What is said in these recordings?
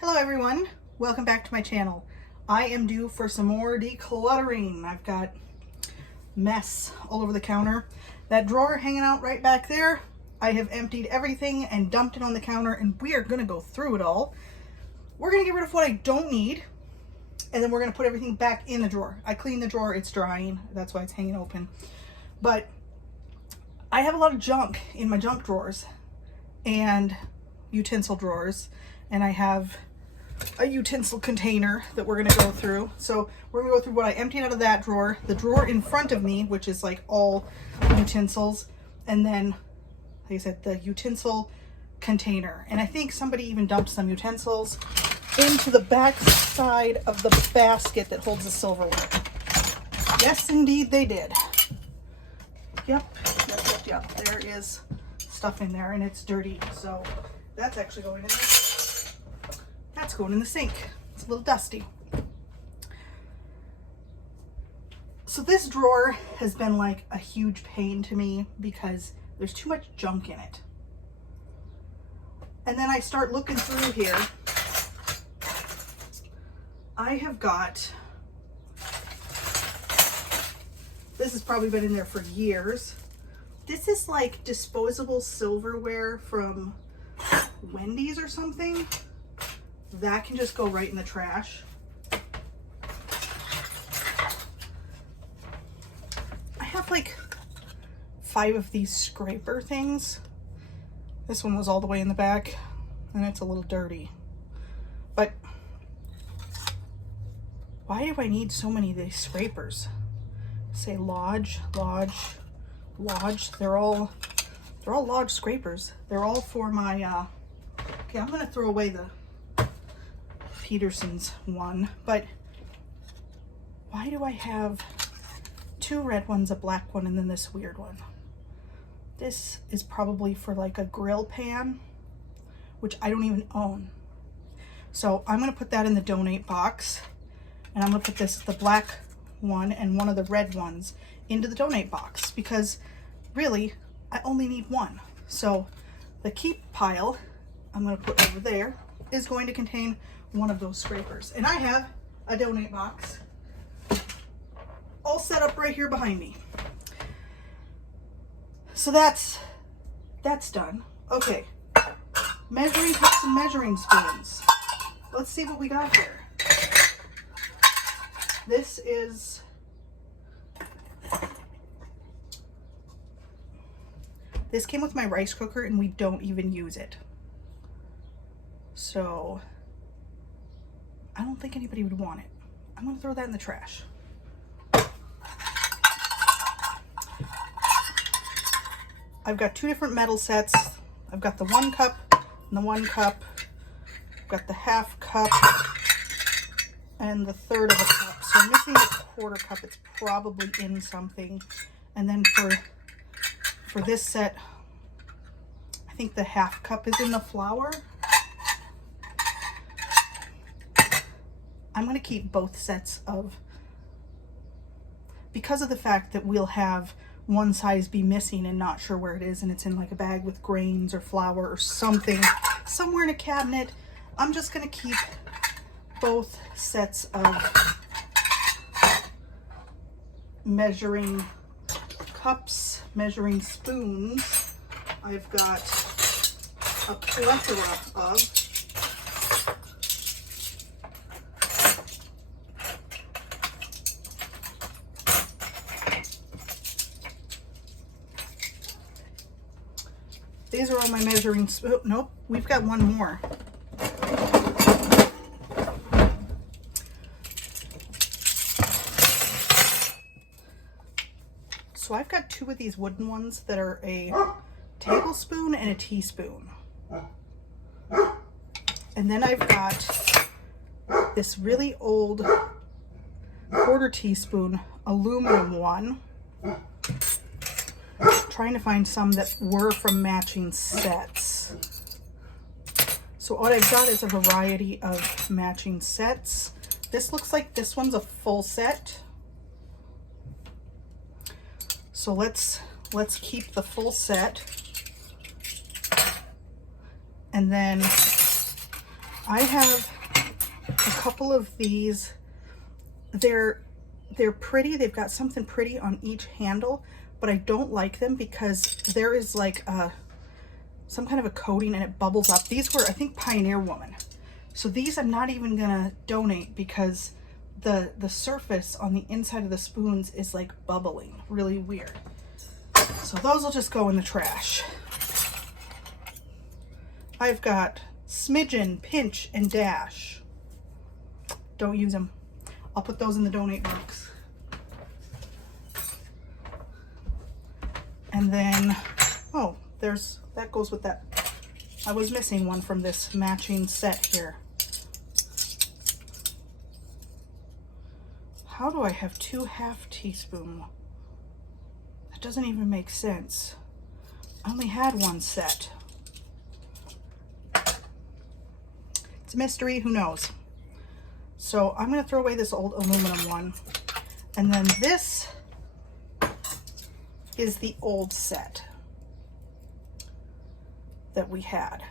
Hello everyone, welcome back to my channel. I am due for some more decluttering. I've got mess all over the counter. That drawer hanging out right back there, I have emptied everything and dumped it on the counter, and we are going to go through it all. We're going to get rid of what I don't need, and then we're going to put everything back in the drawer. I cleaned the drawer, it's drying, that's why it's hanging open. But I have a lot of junk in my junk drawers and utensil drawers, and I have a utensil container that we're going to go through. So we're going to go through what I emptied out of that drawer, the drawer in front of me, which is like all utensils, and then, like I said, the utensil container. And I think somebody even dumped some utensils into the back side of the basket that holds the silverware. Yes, indeed they did. Yep. There is stuff in there and it's dirty. So that's actually going in there. That's going in the sink. It's a little dusty. So this drawer has been like a huge pain to me because there's too much junk in it. And then I start looking through here. I have got, this has probably been in there for years. This is like disposable silverware from Wendy's or something. That can just go right in the trash. I have like 5 of these scraper things. This one was all the way in the back and it's a little dirty. But why do I need so many of these scrapers? Say Lodge. They're all Lodge scrapers. They're all for my okay, I'm gonna throw away the Peterson's one, but why do I have 2 red ones, a black one, and then this weird one? This is probably for like a grill pan, which I don't even own. So I'm gonna put that in the donate box, and I'm gonna put this, the black one and one of the red ones, into the donate box, because really I only need one. So the keep pile I'm gonna put over there is going to contain one of those scrapers. And I have a donate box all set up right here behind me. So that's done. Okay, measuring cups and measuring spoons. Let's see what we got here. This is, this came with my rice cooker and we don't even use it. So I don't think anybody would want it. I'm gonna throw that in the trash. I've got 2 different metal sets. I've got the 1 cup and the 1 cup. I've got the half cup and the 1/3 of a cup. So I'm missing the 1/4 cup. It's probably in something. And then for this set, I think the half cup is in the flour. I'm going to keep both sets of, because of the fact that we'll have one size be missing and not sure where it is, and it's in like a bag with grains or flour or something somewhere in a cabinet. I'm just going to keep both sets of measuring cups, measuring spoons. I've got a plethora of. These are all my measuring spoons. Oh, nope, we've got one more. So I've got 2 of these wooden ones that are a tablespoon and a teaspoon. And then I've got this really old 1/4 teaspoon aluminum one. Trying to find some that were from matching sets. So what I've got is a variety of matching sets. This looks like this one's a full set. So let's keep the full set. And then I have a couple of these. They're pretty. They've got something pretty on each handle, but I don't like them because there is like some kind of a coating and it bubbles up. These were, I think, Pioneer Woman. So these I'm not even gonna donate because the surface on the inside of the spoons is like bubbling, really weird. So those will just go in the trash. I've got Smidgen, Pinch, and Dash. Don't use them. I'll put those in the donate box. And then, oh, that goes with that. I was missing one from this matching set here. How do I have 2 1/2 teaspoon? That doesn't even make sense. I only had one set. It's a mystery, who knows? So I'm gonna throw away this old aluminum one. And then this is the old set that we had.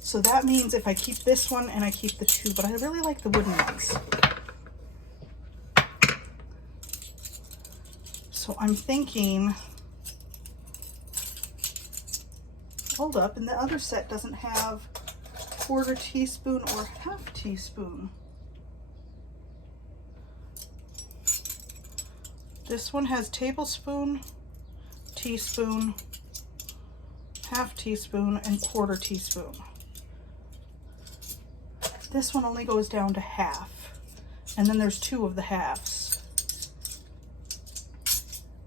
So that means if I keep this one and I keep the 2, but I really like the wooden ones. So I'm thinking, hold up, and the other set doesn't have 1/4 teaspoon or 1/2 teaspoon. This one has tablespoon, teaspoon, 1/2 teaspoon, and 1/4 teaspoon. This one only goes down to 1/2, and then there's 2 of the 1/2s.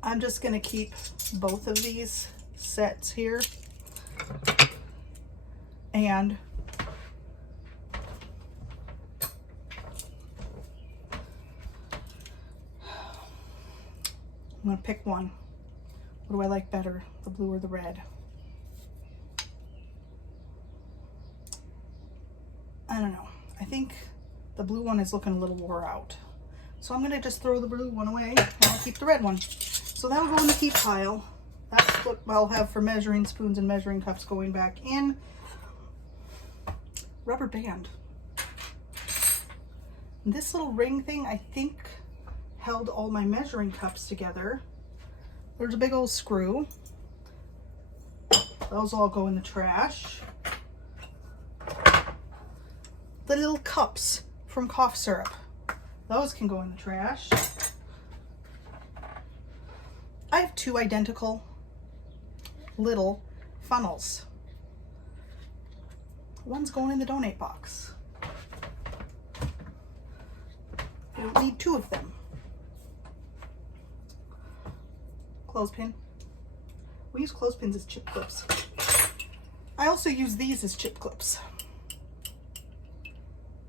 I'm just gonna keep both of these sets here, and I'm gonna pick one. What do I like better, the blue or the red? I don't know. I think the blue one is looking a little wore out. So I'm gonna just throw the blue one away and I'll keep the red one. So that'll go in the keep pile. That's what I'll have for measuring spoons and measuring cups going back in. Rubber band. And this little ring thing, I think, held all my measuring cups together. There's a big old screw. Those all go in the trash. The little cups from cough syrup, those can go in the trash. I have 2 identical little funnels. One's going in the donate box. You don't need 2 of them. Clothespin. We use clothespins as chip clips. I also use these as chip clips.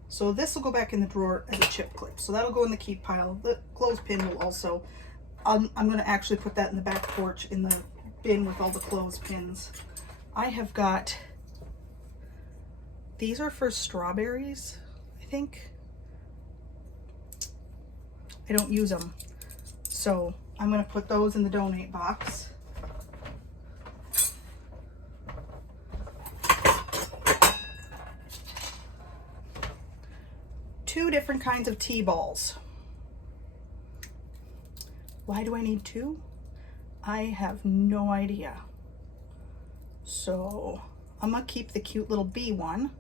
So this will go back in the drawer as a chip clip. So that'll go in the keep pile. The clothespin will also, I'm going to actually put that in the back porch in the bin with all the clothespins. I have got, these are for strawberries, I think. I don't use them. So I'm going to put those in the donate box. Two different kinds of tea balls. Why do I need 2? I have no idea. So I'm gonna keep the cute little bee one,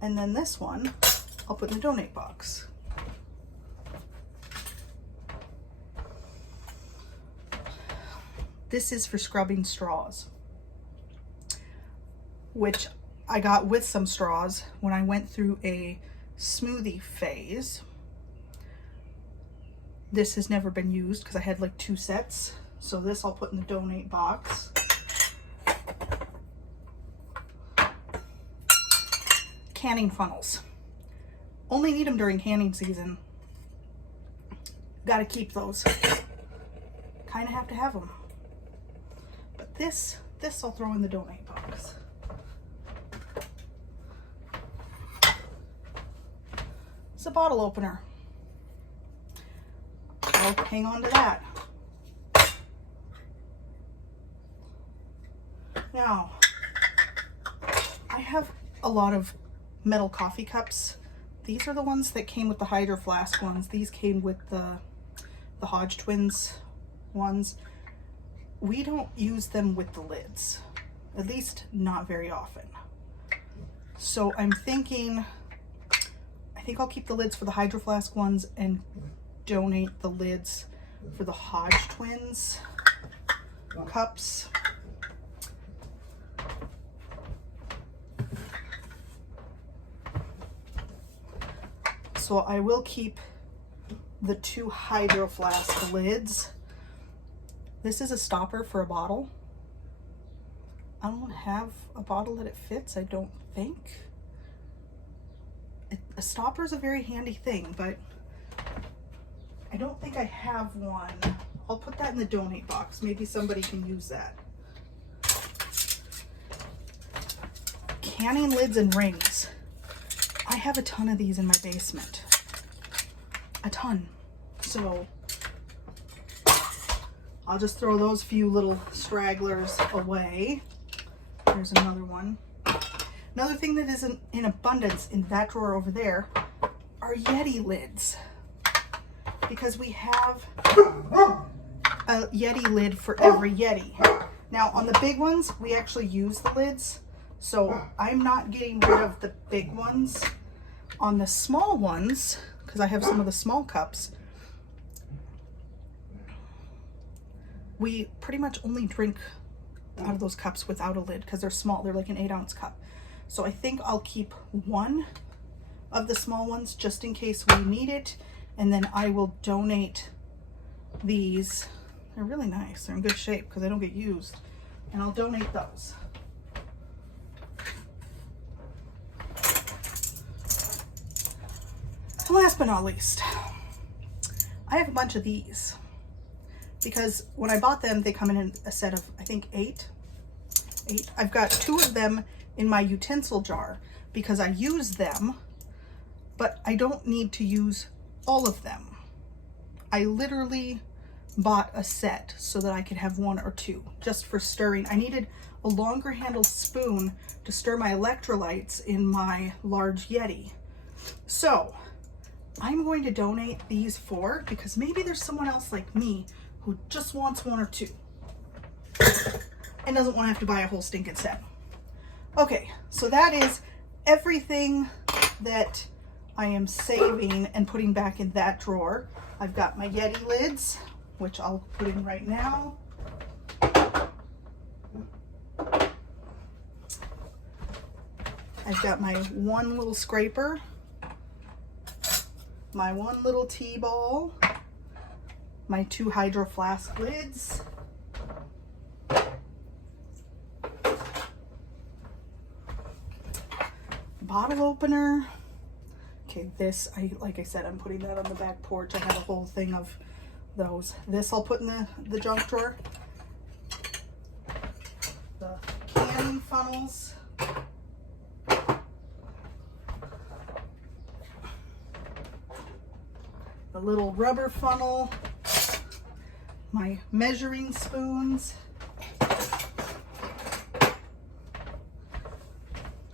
and then this one I'll put in the donate box. This is for scrubbing straws, which I got with some straws when I went through a smoothie phase. This has never been used because I had like 2 sets. So this I'll put in the donate box. Canning funnels. Only need them during canning season. Gotta keep those. Kind of have to have them. But this I'll throw in the donate box. It's a bottle opener. I'll hang on to that. Now, I have a lot of metal coffee cups. These are the ones that came with the Hydro Flask ones. These came with the Hodge Twins ones. We don't use them with the lids, at least not very often. So I'm thinking, I think I'll keep the lids for the Hydro Flask ones and donate the lids for the Hodge Twins cups. So I will keep the 2 Hydro Flask lids. This is a stopper for a bottle. I don't have a bottle that it fits, I don't think. A stopper is a very handy thing, but I don't think I have one. I'll put that in the donate box. Maybe somebody can use that. Canning lids and rings. I have a ton of these in my basement. A ton. So I'll just throw those few little stragglers away. There's another one. Another thing that is in abundance in that drawer over there are Yeti lids. Because we have a Yeti lid for every Yeti. Now on the big ones, we actually use the lids. So I'm not getting rid of the big ones. On the small ones, because I have some of the small cups, we pretty much only drink out of those cups without a lid because they're small. They're like an 8-ounce cup. So I think I'll keep one of the small ones just in case we need it. And then I will donate these. They're really nice. They're in good shape because they don't get used. And I'll donate those. And last but not least, I have a bunch of these because when I bought them, they come in a set of, I think, 8. I've got 2 of them in my utensil jar because I use them, but I don't need to use all of them. I literally bought a set so that I could have 1 or 2 just for stirring. I needed a longer handled spoon to stir my electrolytes in my large Yeti. So I'm going to donate these 4 because maybe there's someone else like me who just wants 1 or 2 and doesn't want to have to buy a whole stinking set. Okay, so that is everything that I am saving and putting back in that drawer. I've got my Yeti lids, which I'll put in right now. I've got my 1 little scraper, my 1 little tea ball, my 2 Hydro Flask lids, bottle opener. Okay, this, like I said, I'm putting that on the back porch. I have a whole thing of those. This I'll put in the junk drawer. The canning funnels. The little rubber funnel. My measuring spoons.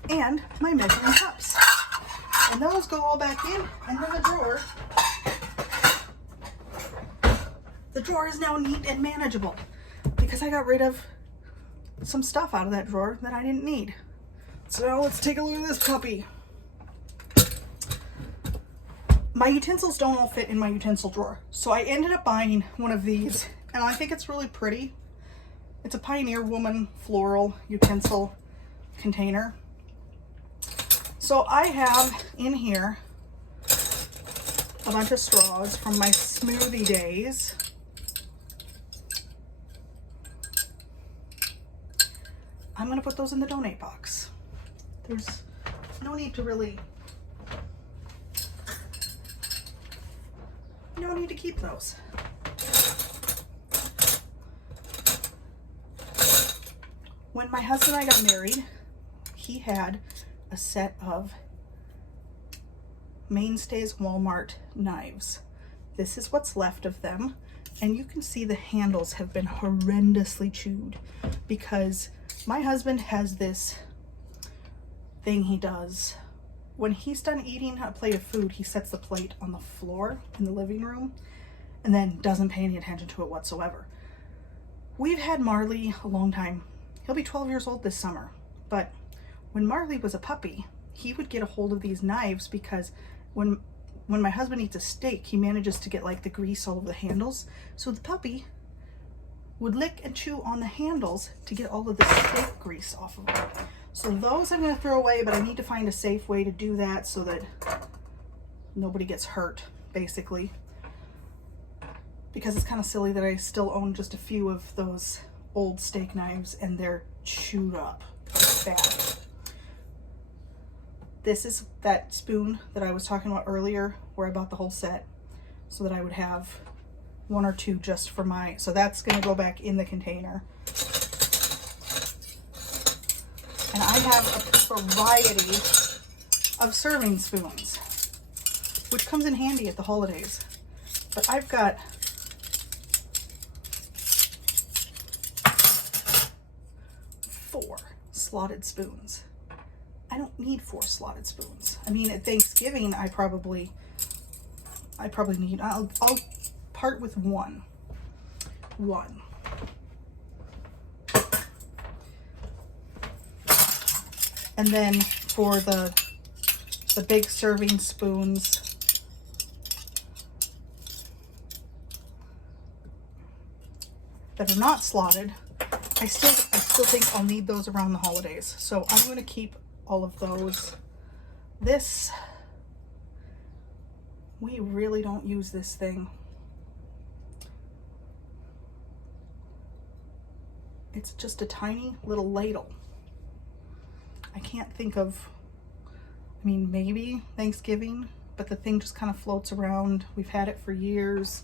And my measuring cups. And those go all back in, and then the drawer. The drawer is now neat and manageable because I got rid of some stuff out of that drawer that I didn't need. So let's take a look at this puppy. My utensils don't all fit in my utensil drawer. So I ended up buying one of these, and I think it's really pretty. It's a Pioneer Woman floral utensil container. So I have in here a bunch of straws from my smoothie days. I'm going to put those in the donate box. There's no need to no need to keep those. When my husband and I got married, he had a set of Mainstays Walmart knives. This is what's left of them, and you can see the handles have been horrendously chewed because my husband has this thing he does when he's done eating a plate of food, he sets the plate on the floor in the living room and then doesn't pay any attention to it whatsoever. We've had Marley a long time. He'll be 12 years old this summer. But when Marley was a puppy, he would get a hold of these knives because when my husband eats a steak, he manages to get like the grease all over the handles. So the puppy would lick and chew on the handles to get all of the steak grease off of them. So those I'm going to throw away, but I need to find a safe way to do that so that nobody gets hurt, basically. Because it's kind of silly that I still own just a few of those old steak knives and they're chewed up bad. This is that spoon that I was talking about earlier where I bought the whole set so that I would have one or two just for my, so that's going to go back in the container. And I have a variety of serving spoons, which comes in handy at the holidays. But I've got four slotted spoons. I don't need 4 slotted spoons. I mean, at Thanksgiving, I probably need, I'll part with one. And then for the big serving spoons, that are not slotted, I still think I'll need those around the holidays. So I'm going to keep all of those. This, we really don't use this thing. It's just a tiny little ladle. I can't think of, I mean, maybe Thanksgiving, but the thing just kind of floats around. We've had it for years.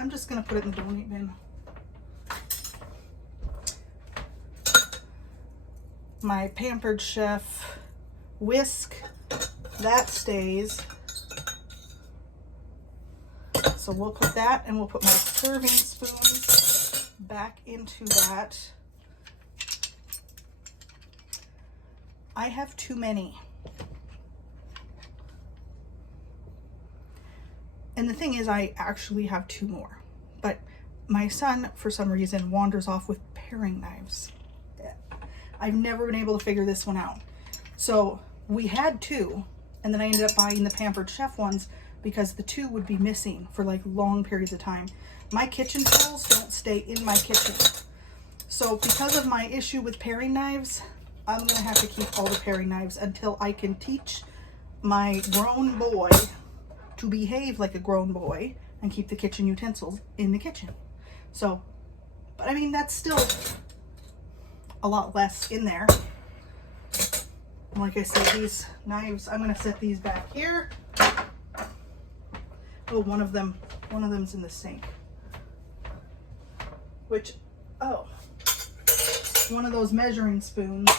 I'm just going to put it in the donate bin. My Pampered Chef whisk, that stays. So we'll put that, and we'll put my serving spoons back into that. I have too many. And the thing is, I actually have 2 more. But my son, for some reason, wanders off with paring knives. I've never been able to figure this one out. So we had 2, and then I ended up buying the Pampered Chef ones because the 2 would be missing for like long periods of time. My kitchen tools don't stay in my kitchen. So because of my issue with paring knives, I'm going to have to keep all the paring knives until I can teach my grown boy to behave like a grown boy and keep the kitchen utensils in the kitchen. So, but I mean, that's still a lot less in there. And like I said, these knives, I'm going to set these back here. Oh, one of them's in the sink. Which, oh, one of those measuring spoons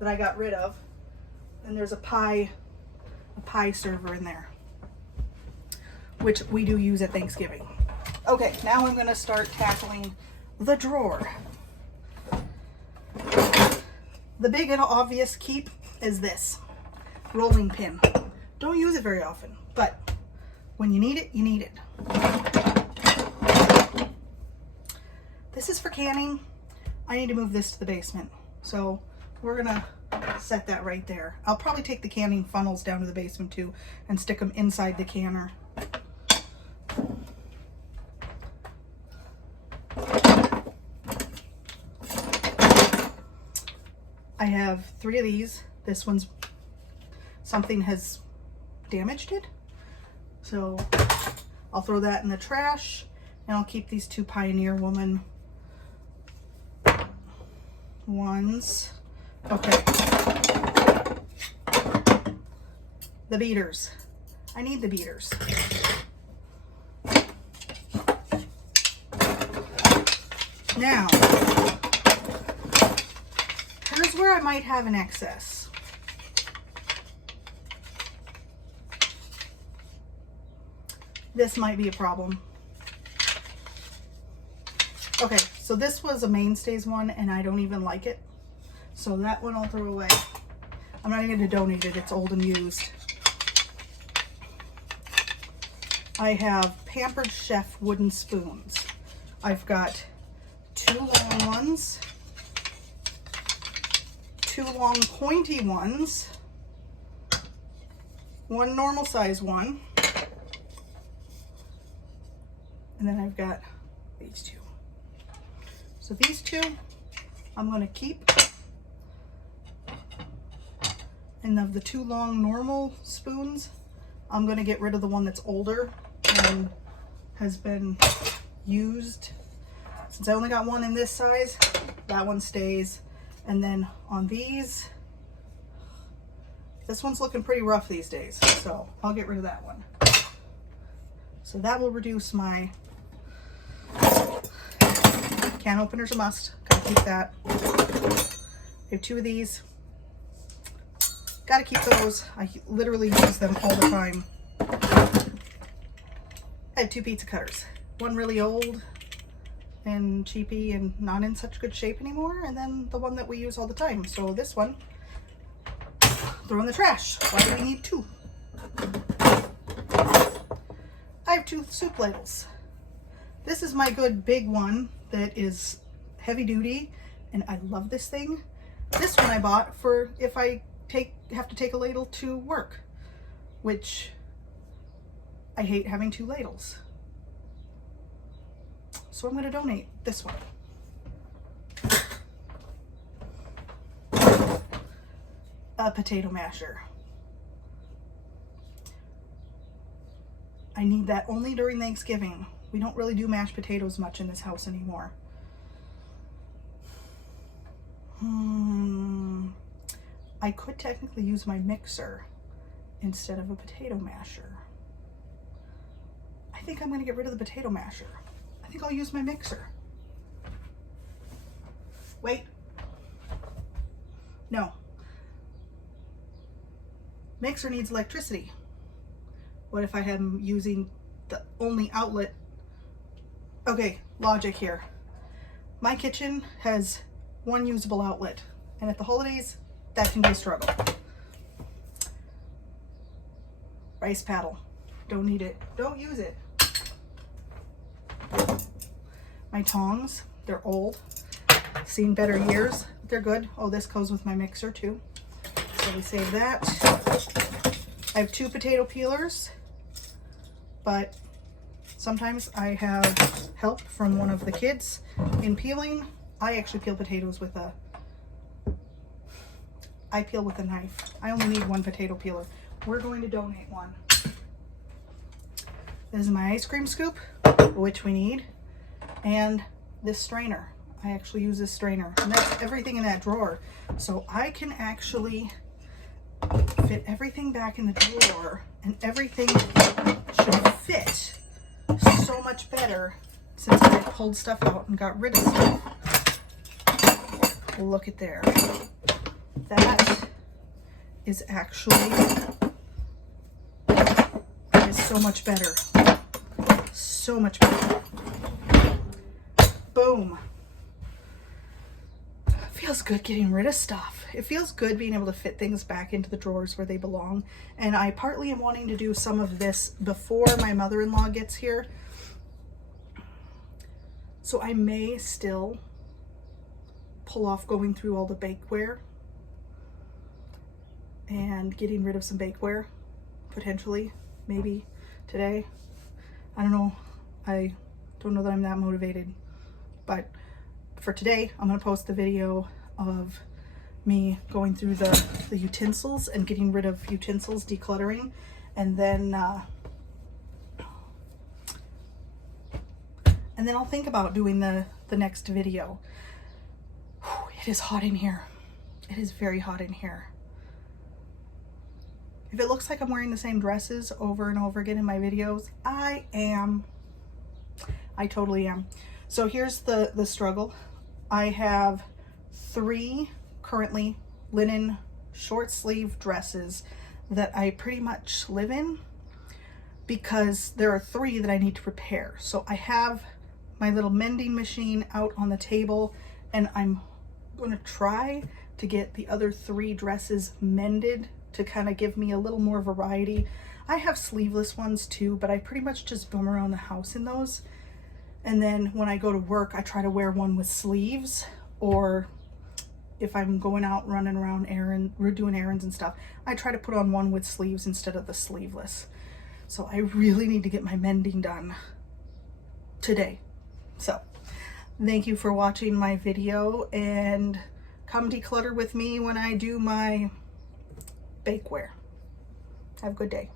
that I got rid of. And there's a pie server in there, which we do use at Thanksgiving. Okay, now I'm going to start tackling the drawer. The big and obvious keep is this rolling pin. Don't use it very often, but when you need it, you need it. This is for canning. I need to move this to the basement, so we're gonna set that right there. I'll probably take the canning funnels down to the basement too and stick them inside the canner. I have 3 of these. This one's, something has damaged it. So I'll throw that in the trash, and I'll keep these 2 Pioneer Woman ones. Okay. The beaters. I need the beaters. Now, here's where I might have an excess. This might be a problem. Okay, so this was a Mainstays one, and I don't even like it. So that one I'll throw away. I'm not even going to donate it. It's old and used. I have Pampered Chef wooden spoons. I've got 2 long ones, 2 long pointy ones, 1 normal size one, and then I've got these 2. So these 2 I'm going to keep. And of the 2 long normal spoons, I'm going to get rid of the one that's older and has been used. Since I only got one in this size, that one stays. And then on these, this one's looking pretty rough these days, so I'll get rid of that one. So that will reduce my can openers, a must. Gotta keep that. I have 2 of these. Gotta keep those. I literally use them all the time. I have 2 pizza cutters. One really old and cheapy and not in such good shape anymore, and then the one that we use all the time. So this one, throw in the trash. Why do we need 2? I have 2 soup ladles. This is my good big one that is heavy duty, and I love this thing. This one I bought for if I have to take a ladle to work, which I hate having 2 ladles. So I'm going to donate this one. A potato masher. I need that only during Thanksgiving. We don't really do mashed potatoes much in this house anymore. I could technically use my mixer instead of a potato masher. I think I'm going to get rid of the potato masher. I think I'll use my mixer. Wait. No. Mixer needs electricity. What if I am using the only outlet? Okay, logic here. My kitchen has 1 usable outlet, and at the holidays, that can be a struggle. Rice paddle. Don't need it. Don't use it. My tongs, they're old. Seen better years. They're good. Oh, this goes with my mixer too. So we save that. I have 2 potato peelers, but sometimes I have help from one of the kids in peeling. I actually peel potatoes with I peel with a knife. I only need 1 potato peeler. We're going to donate one. This is my ice cream scoop, which we need, and this strainer. I actually use this strainer, and that's everything in that drawer. So I can actually fit everything back in the drawer, and everything should fit so much better since I pulled stuff out and got rid of stuff. Look at there. That is actually, it is so much better. So much better. Boom. Feels good getting rid of stuff. It feels good being able to fit things back into the drawers where they belong. And I partly am wanting to do some of this before my mother-in-law gets here. So I may still pull off going through all the bakeware and getting rid of some bakeware, potentially, maybe today. I don't know. I don't know that I'm that motivated, but for today, I'm going to post the video of me going through the utensils and getting rid of utensils, decluttering, and then I'll think about doing the next video. Whew, it is hot in here. It is very hot in here. If it looks like I'm wearing the same dresses over and over again in my videos, I am. I totally am. So here's the struggle. I have 3 currently linen short sleeve dresses that I pretty much live in because there are 3 that I need to prepare. So I have my little mending machine out on the table, and I'm going to try to get the other 3 dresses mended to kind of give me a little more variety. I have sleeveless ones too, but I pretty much just bum around the house in those. And then when I go to work, I try to wear one with sleeves, or if I'm going out running around doing errands and stuff, I try to put on one with sleeves instead of the sleeveless. So I really need to get my mending done today. So thank you for watching my video, and come declutter with me when I do my bakeware. Have a good day.